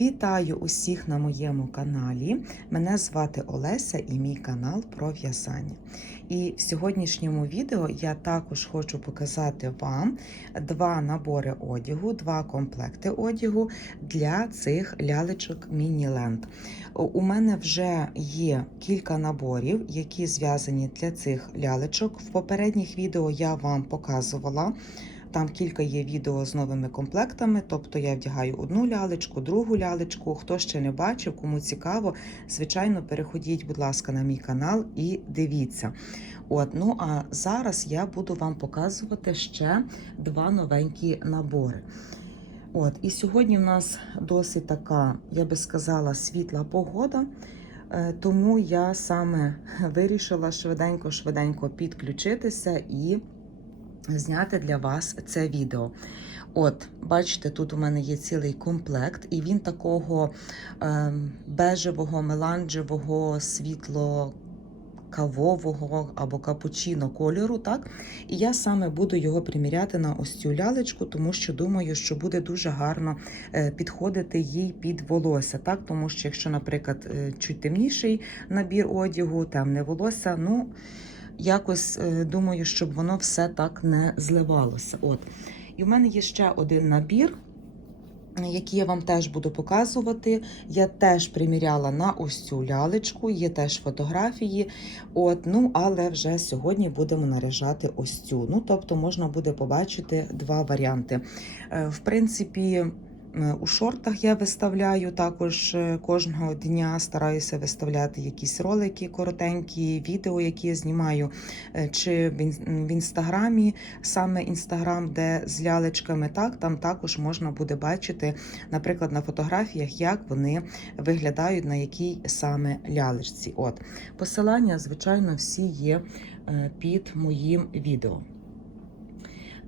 Вітаю усіх на моєму каналі. Мене звати Олеся і мій канал про в'язання. І в сьогоднішньому відео я також хочу показати вам два набори одягу, два комплекти одягу для цих лялечок Мініленд. У мене вже є кілька наборів, які зв'язані для цих лялечок. В попередніх відео я вам показувала. Там кілька є відео з новими комплектами, тобто я вдягаю одну лялечку, другу лялечку. Хто ще не бачив, кому цікаво, звичайно, переходіть, будь ласка, на мій канал і дивіться. От, ну а зараз я буду вам показувати ще два новенькі набори. От, і сьогодні в нас досить така, я би сказала, світла погода. Е, Тому я саме вирішила швиденько-швиденько підключитися і зняти для вас це відео. От, бачите, тут у мене є цілий комплект, і він такого е, бежевого, меланжевого, світло. Кавового або капучино кольору, так? І я саме буду його приміряти на ось цю лялечку, тому що думаю, що буде дуже гарно е, підходити їй під волосся. Так? Тому що, якщо, наприклад, е, чуть темніший набір одягу, темне волосся, ну якось е, думаю, щоб воно все так не зливалося. От. І в мене є ще один набір. Який я вам теж буду показувати. Я теж приміряла на ось цю лялечку, є теж фотографії. От, ну, Але вже сьогодні будемо наряжати ось цю. Ну, Тобто можна буде побачити два варіанти. Е, В принципі, у шортах я виставляю також е, кожного дня, стараюся виставляти якісь ролики коротенькі, відео, які я знімаю, е, чи в інстаграмі, саме інстаграм, де з лялечками, так там також можна буде бачити, наприклад, на фотографіях, як вони виглядають на якій саме лялечці. От посилання, звичайно, всі є е, під моїм відео.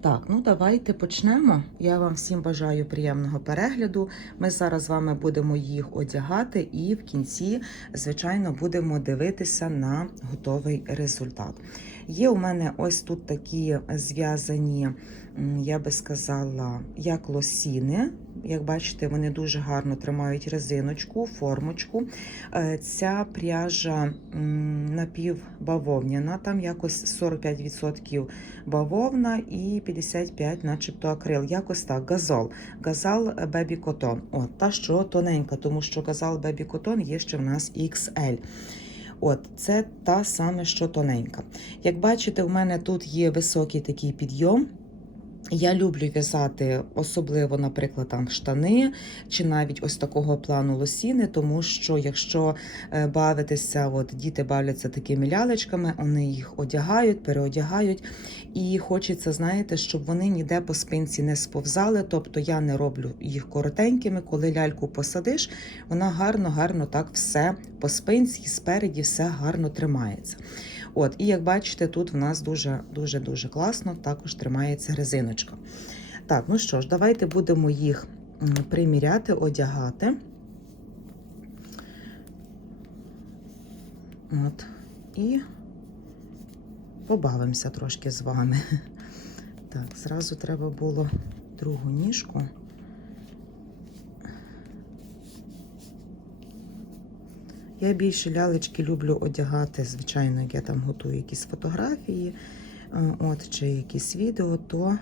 Так, ну давайте почнемо. Я вам всім бажаю приємного перегляду. Ми зараз з вами будемо їх одягати, і в кінці, звичайно, будемо дивитися на готовий результат. Є у мене ось тут такі зв'язані, я би сказала, як лосіни. Як бачите, вони дуже гарно тримають резиночку, формочку. Е, ця пряжа напівбавовняна, там якось 45% бавовна і 55%, начебто акрил. Якось так, газол. Газал Baby Cotton. От, та що тоненька, тому що газал Baby Cotton є ще в нас XL. От, це та саме, що тоненька. Як бачите, у мене тут є високий такий підйом. Я люблю в'язати особливо, наприклад, там штани чи навіть ось такого плану лосіни, тому що якщо е, бавитися, от діти бавляться такими лялечками, вони їх одягають, переодягають. І хочеться, знаєте, щоб вони ніде по спинці не сповзали. Тобто я не роблю їх коротенькими. Коли ляльку посадиш, вона гарно-гарно так все по спинці, спереді все гарно тримається. От, І як бачите, тут в нас дуже-дуже дуже класно також тримається резиночка. Так, ну що ж, давайте будемо їх приміряти, одягати. От, І побавимося трошки з вами. Так, зразу треба було другу ніжку. Я більше лялечки люблю одягати, звичайно, як я там готую якісь фотографії, е, от, чи якісь відео, то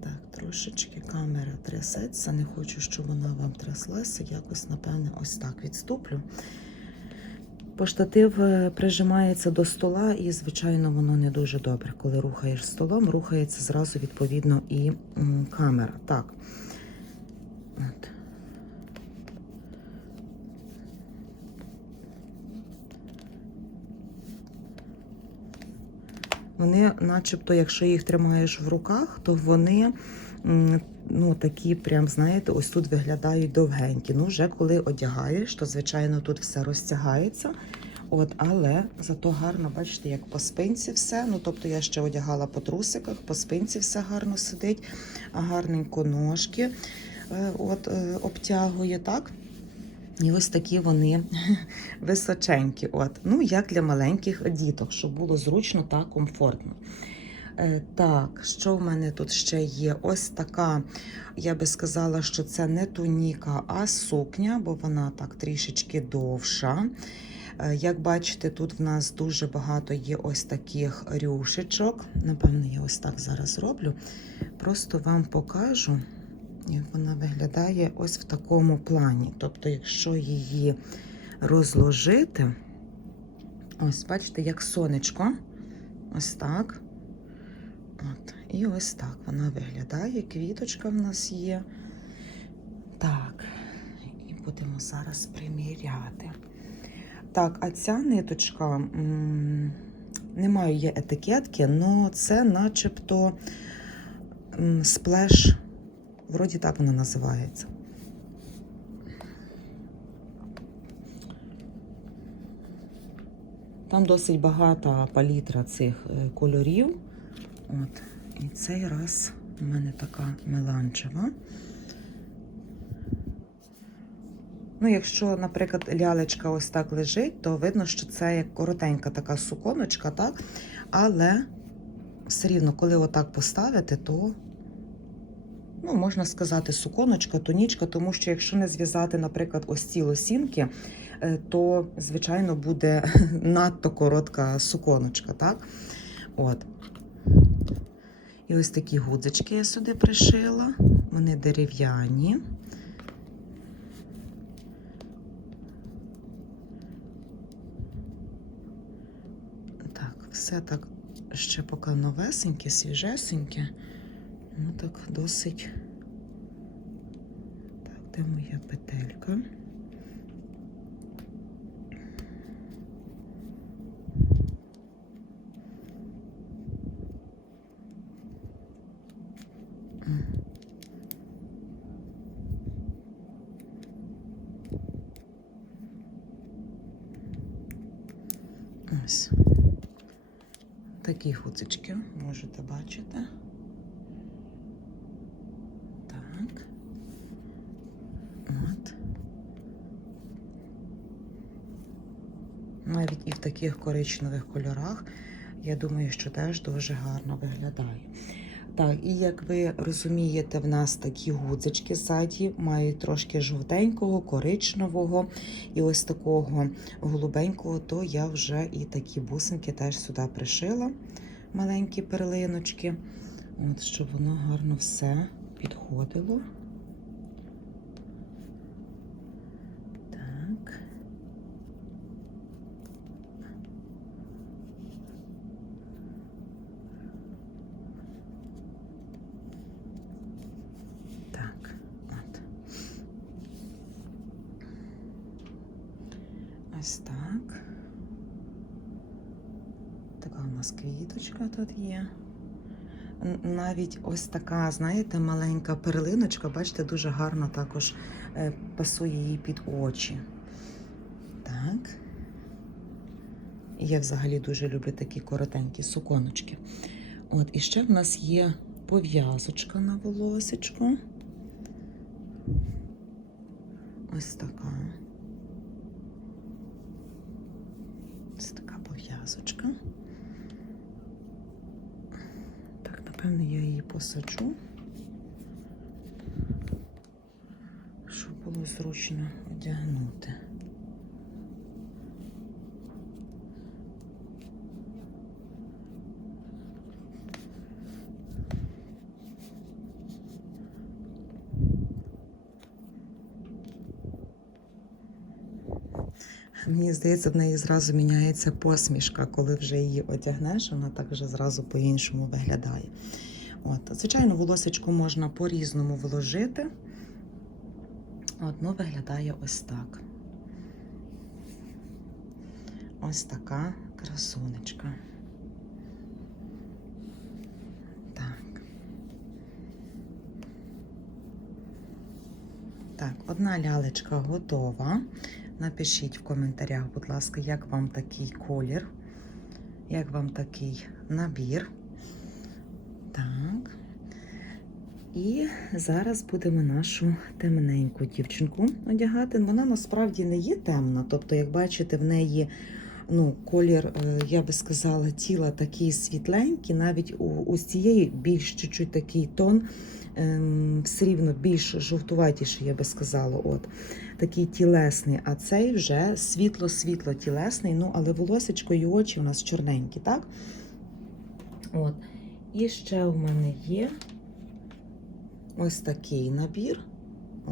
так, трошечки камера трясеться. Не хочу, щоб вона вам тряслася. Якось, напевне, ось так відступлю. Бо штатив е, прижимається до стола, і, звичайно, воно не дуже добре. Коли рухаєш столом, рухається зразу, відповідно, і камера. Так. Вони, начебто, якщо їх тримаєш в руках, то вони ну, такі, прям, знаєте, ось тут виглядають довгенькі. Ну, вже коли одягаєш, то, звичайно, тут все розтягається. От, Але зато гарно, бачите, як по спинці все. Ну, тобто я ще одягала по трусиках, по спинці все гарно сидить, гарненько ножки е, от, е, обтягує, так? І ось такі вони височенькі. От. Ну, як для маленьких діток, щоб було зручно та комфортно. Е, Так, що в мене тут ще є? Ось така, я би сказала, що це не туніка, а сукня, бо вона так трішечки довша. Е, Як бачите, тут в нас дуже багато є ось таких рюшечок. Напевно, я ось так зараз зроблю. Просто вам покажу, вона виглядає ось в такому плані. Тобто, якщо її розложити, ось, бачите, як сонечко. Ось так. От. І ось так вона виглядає. Квіточка в нас є. Так, і будемо зараз приміряти. Так, а ця ниточка, не маю є етикетки, але це начебто сплеш, вроді так вона називається. Там досить багата палітра цих е, кольорів. От. І цей раз у мене така меланжева. Ну, якщо, наприклад, лялечка ось так лежить, то видно, що це як коротенька така суконочка, так? Але все рівно, коли отак поставити, то, ну, можна сказати, суконочка, тонічка, тому що якщо не зв'язати, наприклад, ось ці лосінки, е, то, звичайно, буде надто коротка суконочка, так? От. І ось такі гудзички я сюди пришила. Вони дерев'яні. Так, все так ще поки новесеньке, свіжесеньке. Ну так досить. Так, де моя петелька? Ось. Такі гудзички можете бачити. Так. От. Навіть і в таких коричневих кольорах, я думаю, що теж дуже гарно виглядає. Так, і як ви розумієте, в нас такі гудзички ззаді мають трошки жовтенького, коричневого і ось такого голубенького, то я вже і такі бусинки теж сюди пришила, маленькі перлиночки, от, щоб воно гарно все підходило. Так. Так, от. Ось так. Така у нас квіточка тут є. Навіть ось така, знаєте, маленька перлиночка, бачите, дуже гарно також е, пасує їй під очі. Так. Я взагалі дуже люблю такі коротенькі суконочки. От, і ще в нас є пов'язочка на волосечку. Ось така. Ось така пов'язочка. Так, напевно, я її посаджу, щоб було зручно одягнути. Мені здається, в неї зразу міняється посмішка, коли вже її одягнеш, вона так вже зразу по-іншому виглядає. От, звичайно, волосечку можна по-різному вложити. От, ну, виглядає ось так. Ось така красунечка. Так. Так, одна лялечка готова. Напишіть в коментарях, будь ласка, як вам такий колір, як вам такий набір. Так. І зараз будемо нашу темненьку дівчинку одягати. Вона насправді не є темна. Тобто, як бачите, в неї ну, колір, е, я би сказала, тіла такий світленький, навіть у, у цієї більш чуть-чуть такий тон, все рівно більш жовтуватіший, я би сказала. От. Такий тілесний, а цей вже світло-світло тілесний, ну, але волосечко і очі у нас чорненькі, так? От. І ще у мене є ось такий набір.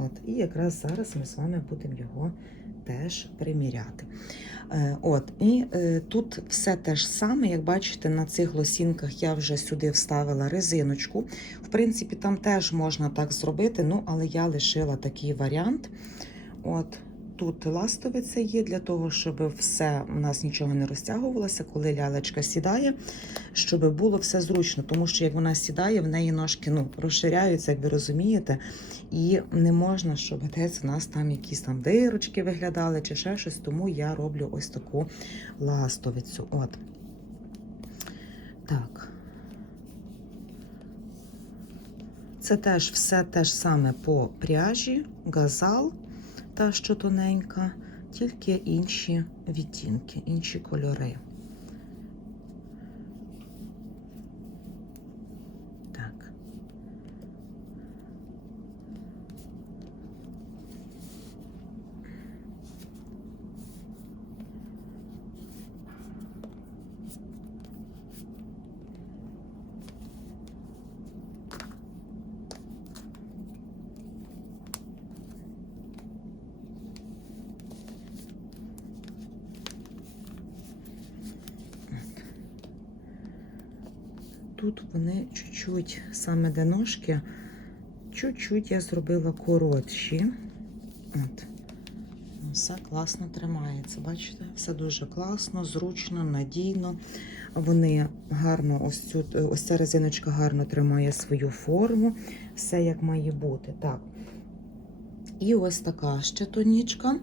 От, і якраз зараз ми з вами будемо його теж приміряти. Е, От, і е, тут все те ж саме, як бачите, на цих лосінках я вже сюди вставила резиночку. В принципі, там теж можна так зробити, ну, але я лишила такий варіант. От, Тут ластовиця є для того, щоб все у нас нічого не розтягувалося, коли лялечка сідає, щоб було все зручно, тому що як вона сідає, в неї ножки ну, розширяються, як ви розумієте, і не можна, щоб десь у нас там якісь там дирочки виглядали чи ще щось, тому я роблю ось таку ластовицю. От. Так. Це теж все те ж саме по пряжі, газал та що тоненька, тільки інші відтінки, інші кольори. Так. Тут вони чуть-чуть, саме де ножки, чуть-чуть я зробила коротші. От. Ну, Все класно тримається. Бачите? Все дуже класно, зручно, надійно. Вони гарно, ось цю ось ця резиночка гарно тримає свою форму. Все як має бути. Так. І ось така ще тонічка.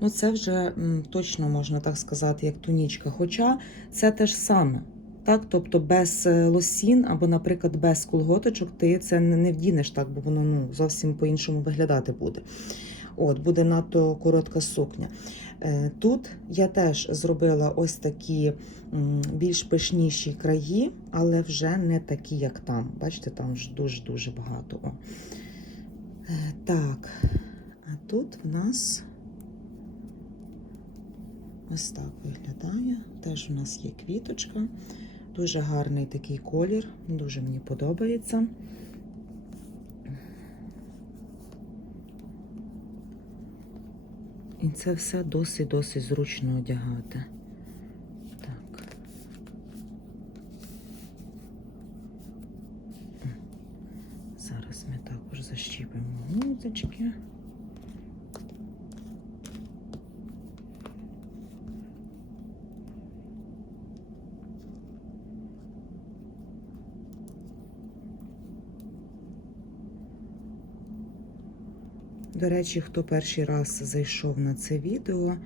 Ну, це вже м, точно можна так сказати, як тонічка. Хоча це те ж саме. Так, тобто без е, лосін або, наприклад, без колготочок ти це не не вдінеш так, бо воно ну, зовсім по-іншому виглядати буде. От, буде надто коротка сукня. Е, Тут я теж зробила ось такі більш пишніші краї, але вже не такі, як там. Бачите, там ж дуже-дуже багато. О. Е, Так, а тут в нас ось так виглядає. Теж у нас є квіточка. Дуже гарний такий колір, дуже мені подобається. І це все досить-досить зручно одягати. Так. Зараз ми також защіпимо музички. До речі, хто перший раз зайшов на це відео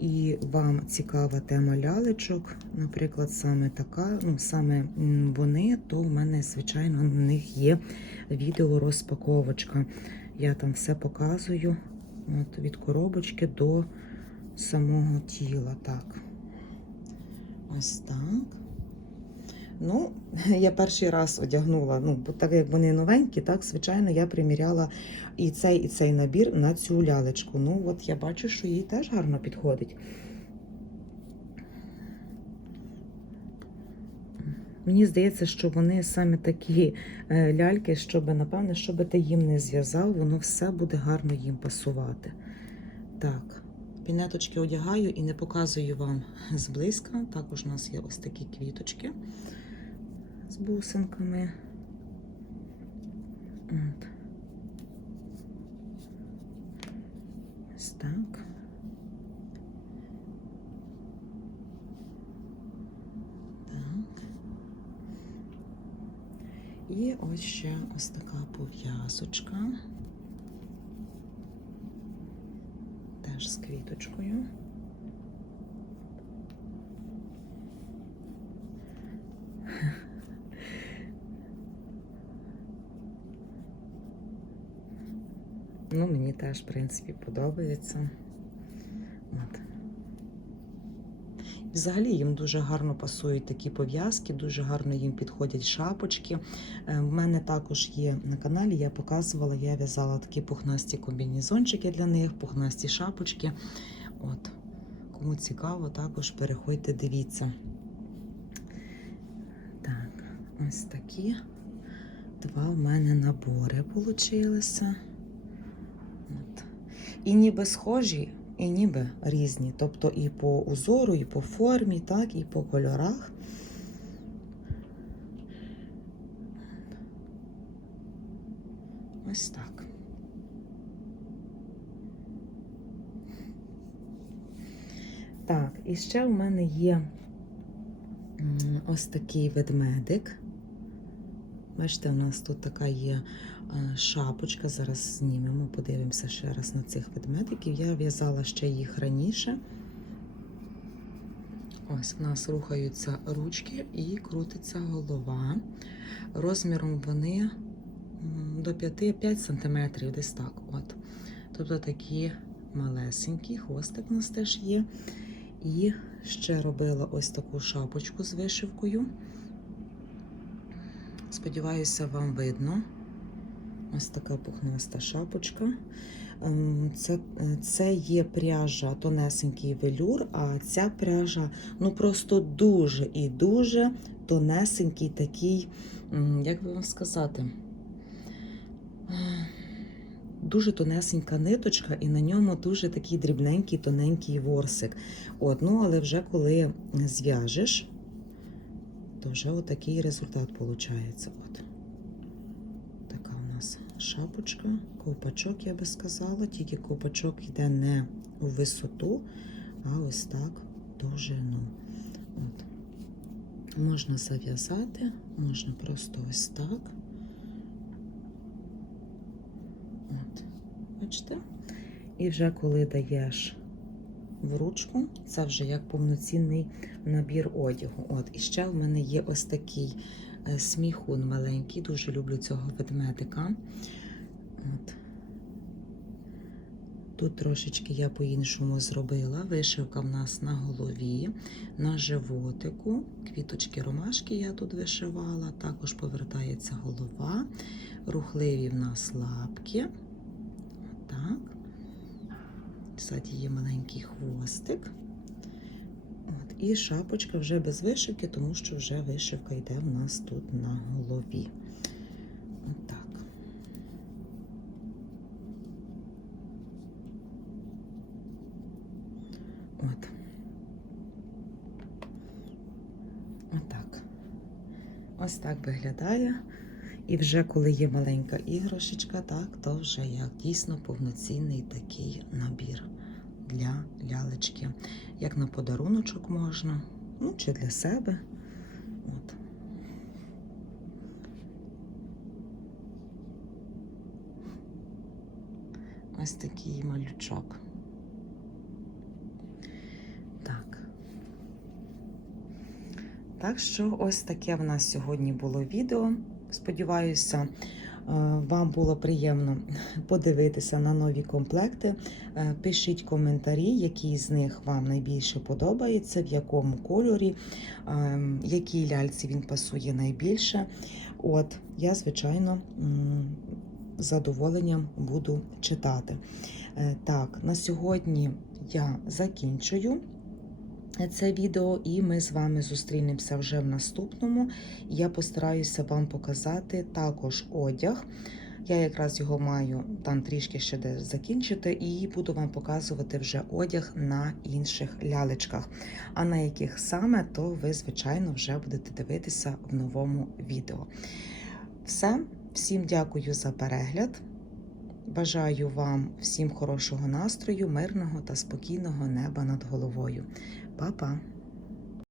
і вам цікава тема лялечок, наприклад, саме така, ну саме вони, то в мене, звичайно, на них є відео розпаковочка. Я там все показую от, від коробочки до самого тіла. Так. Ось так. Ну, я перший раз одягнула, ну, так як вони новенькі, так, звичайно, я приміряла і цей, і цей набір на цю лялечку. Ну, от я бачу, що їй теж гарно підходить. Мені здається, що вони саме такі е, ляльки, щоб, напевне, що би ти їм не зв'язав, воно все буде гарно їм пасувати. Так, пінеточки одягаю і не показую вам зблизька. Також у нас є ось такі квіточки з бусинками. От. Ось так. І ось ще ось така пов'язочка. Теж з квіточкою. Ну, мені теж, в принципі, подобається. От. Взагалі їм дуже гарно пасують такі пов'язки, дуже гарно їм підходять шапочки. Е, В мене також є на каналі, я показувала, я в'язала такі пухнасті комбінезончики для них, пухнасті шапочки. От. Кому цікаво, також переходьте, дивіться. Так, ось такі два в мене набори получилися. І ніби схожі, і ніби різні. Тобто і по узору, і по формі, так, і по кольорах. Ось так. Так, і ще в мене є ось такий ведмедик. Бачите, у нас тут така є шапочка. Зараз знімемо, подивимося ще раз на цих ведмедиків. Я в'язала ще їх раніше. Ось в нас рухаються ручки і крутиться голова. Розміром вони до 5-5 см, десь так. От. Тобто такі малесенькі, хвостик у нас теж є. І ще робила ось таку шапочку з вишивкою. Сподіваюся, вам видно. Ось така пухнаста шапочка. Ем, Це, це є пряжа тонесенький велюр, а ця пряжа ну просто дуже і дуже тонесенький такий, як би вам сказати, дуже тонесенька ниточка, і на ньому дуже такий дрібненький, тоненький ворсик. От, ну, але вже коли зв'яжеш, то вже отакий результат виходить. Шапочка, ковпачок, я би сказала, тільки ковпачок йде не у висоту, а ось так довжину. От. Можна зав'язати, можна просто ось так. От. Бачите? І вже коли даєш в ручку, це вже як повноцінний набір одягу. От, і ще в мене є ось такий сміхун маленький, дуже люблю цього ведмедика. От. Тут трошечки я по-іншому зробила. Вишивка в нас на голові, на животику, квіточки ромашки я тут вишивала, також повертається голова, рухливі в нас лапки. Отак. Ззаді є маленький хвостик. І шапочка вже без вишивки, тому що вже вишивка йде в нас тут на голові. Отак. От. Отак. Ось так виглядає. І вже коли є маленька іграшечка, так, то вже як дійсно повноцінний такий набір для лялечки. Як на подаруночок можна, ну чи для себе. От. Ось такий малючок. Так. Так що ось таке в нас сьогодні було відео. Сподіваюся, вам було приємно подивитися на нові комплекти. Е, Пишіть коментарі, який з них вам найбільше подобається, в якому кольорі, е, якій ляльці він пасує найбільше. От, я, звичайно, з задоволенням буду читати. Е, Так, на сьогодні я закінчую це відео, і ми з вами зустрінемося вже в наступному. Я постараюся вам показати також одяг. Я якраз його маю там трішки ще де закінчити, і буду вам показувати вже одяг на інших лялечках. А на яких саме, то ви, звичайно, вже будете дивитися в новому відео. Все, всім дякую за перегляд. Бажаю вам всім хорошого настрою, мирного та спокійного неба над головою. Па-па!